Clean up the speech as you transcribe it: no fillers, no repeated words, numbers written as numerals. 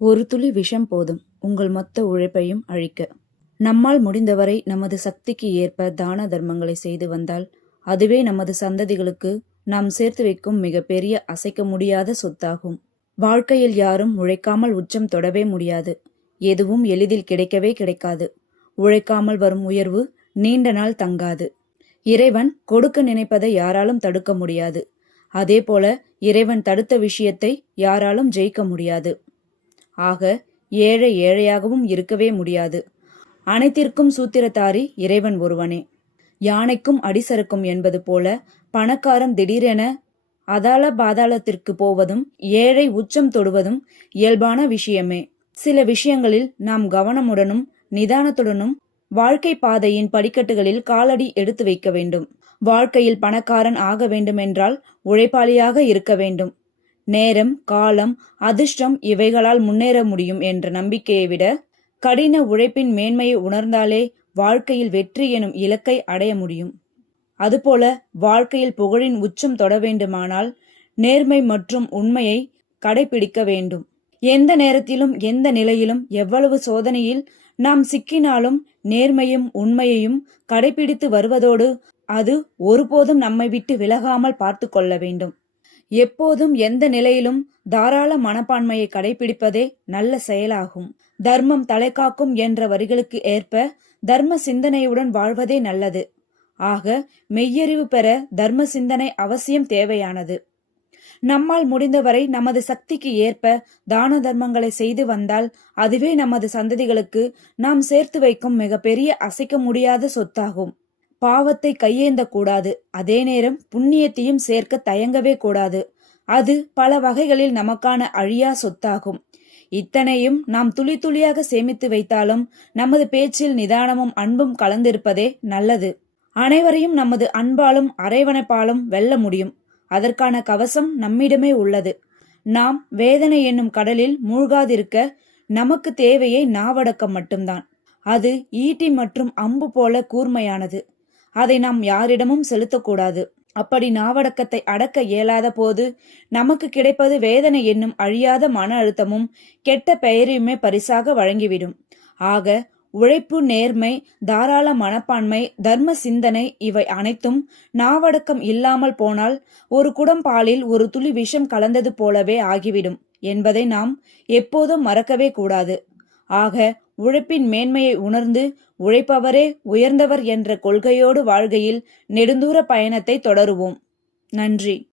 ஒரு துளி விஷம் போதும் உங்கள் மொத்த உழைப்பையும் அழிக்க. நம்மால் முடிந்தவரை நமது சக்திக்கு ஏற்ப தான தர்மங்களை செய்து வந்தால் அதுவே நமது சந்ததிகளுக்கு நாம் சேர்த்து வைக்கும் மிக பெரிய அசைக்க முடியாத சொத்தாகும். வாழ்க்கையில் யாரும் உழைக்காமல் உச்சம் தொடவே முடியாது. எதுவும் எளிதில் கிடைக்கவே கிடைக்காது. உழைக்காமல் வரும் உயர்வு நீண்ட நாள் தங்காது. இறைவன் கொடுக்க நினைப்பதை யாராலும் தடுக்க முடியாது. அதேபோல இறைவன் தடுத்த விஷயத்தை யாராலும் ஜெயிக்க முடியாது. ஆக ஏழை ஏழையாகவும் இருக்கவே முடியாது. அனைத்திற்கும் சூத்திரதாரி இறைவன் ஒருவனே. யானைக்கும் அடிசறுக்கும் என்பது போல பணக்காரன் திடீரென அதால பாதாளத்திற்கு போவதும் ஏழை உச்சம் தொடுவதும் இயல்பான விஷயமே. சில விஷயங்களில் நாம் கவனமுடனும் நிதானத்துடனும் வாழ்க்கை பாதையின் படிக்கட்டுகளில் காலடி எடுத்து வைக்க வேண்டும். வாழ்க்கையில் பணக்காரன் ஆக வேண்டுமென்றால் உழைப்பாளியாக இருக்க வேண்டும். நேரம், காலம், அதிர்ஷ்டம் இவைகளால் முன்னேற முடியும் என்ற நம்பிக்கையை விட கடின உழைப்பின் மேன்மையை உணர்ந்தாலே வாழ்க்கையில் வெற்றி எனும் இலக்கை அடைய முடியும். அதுபோல வாழ்க்கையில் புகழின் உச்சம் தொட வேண்டுமானால் நேர்மை மற்றும் உண்மையை கடைபிடிக்க வேண்டும். எந்த நேரத்திலும் எந்த நிலையிலும் எவ்வளவு சோதனையில் நாம் சிக்கினாலும் நேர்மையும் உண்மையையும் கடைபிடித்து வருவதோடு அது ஒருபோதும் நம்மை விட்டு விலகாமல் பார்த்து கொள்ள வேண்டும். எப்போதும் எந்த நிலையிலும் தாராள மனப்பான்மையை கடைபிடிப்பதே நல்ல செயலாகும். தர்மம் தலைகாக்கும் என்ற வரிகளுக்கு ஏற்ப தர்ம சிந்தனையுடன் வாழ்வதே நல்லது. ஆக மெய்யறிவு பெற தர்ம சிந்தனை அவசியம் தேவையானது. நம்மால் முடிந்தவரை நமது சக்திக்கு ஏற்ப தான தர்மங்களை செய்து வந்தால் அதுவே நமது சந்ததிகளுக்கு நாம் சேர்த்து வைக்கும் மிகப்பெரிய அசைக்க முடியாத சொத்தாகும். பாவத்தை கையேந்த கூடாது. அதே நேரம் புண்ணியத்தையும் சேர்க்க தயங்கவே கூடாது. அது பல வகைகளில் நமக்கான அழியா சொத்தாகும். இத்தனையும் நாம் துளி துளியாக சேமித்து வைத்தாலும் நமது பேச்சில் நிதானமும் அன்பும் கலந்திருப்பதே நல்லது. அனைவரையும் நமது அன்பாலும் அரவணைப்பாலும் வெல்ல முடியும். அதற்கான கவசம் நம்மிடமே உள்ளது. நாம் வேதனை என்னும் கடலில் மூழ்காதிருக்க நமக்கு தேவையே நாவடக்கம் மட்டும்தான். அது ஈட்டி மற்றும் அம்பு போல கூர்மையானது. அதை நாம் யாரிடமும் செலுத்தக்கூடாது. அப்படி நாவடக்கத்தை அடக்க இயலாத போது நமக்கு கிடைப்பது வேதனை என்னும் அழியாத மன அழுத்தமும் கெட்ட பெயரையுமே பரிசாக வழங்கிவிடும். ஆக உழைப்பு, நேர்மை, தாராள மனப்பான்மை, தர்ம சிந்தனை இவை அனைத்தும் நாவடக்கம் இல்லாமல் போனால் ஒரு குடம் பாலில் ஒரு துளி விஷம் கலந்தது போலவே ஆகிவிடும் என்பதை நாம் எப்போதும் மறக்கவே கூடாது. ஆக உழைப்பின் மேன்மையை உணர்ந்து உழைப்பவரே உயர்ந்தவர் என்ற கொள்கையோடு வாழ்கையில் நெடுந்தூர பயணத்தை தொடருவோம். நன்றி.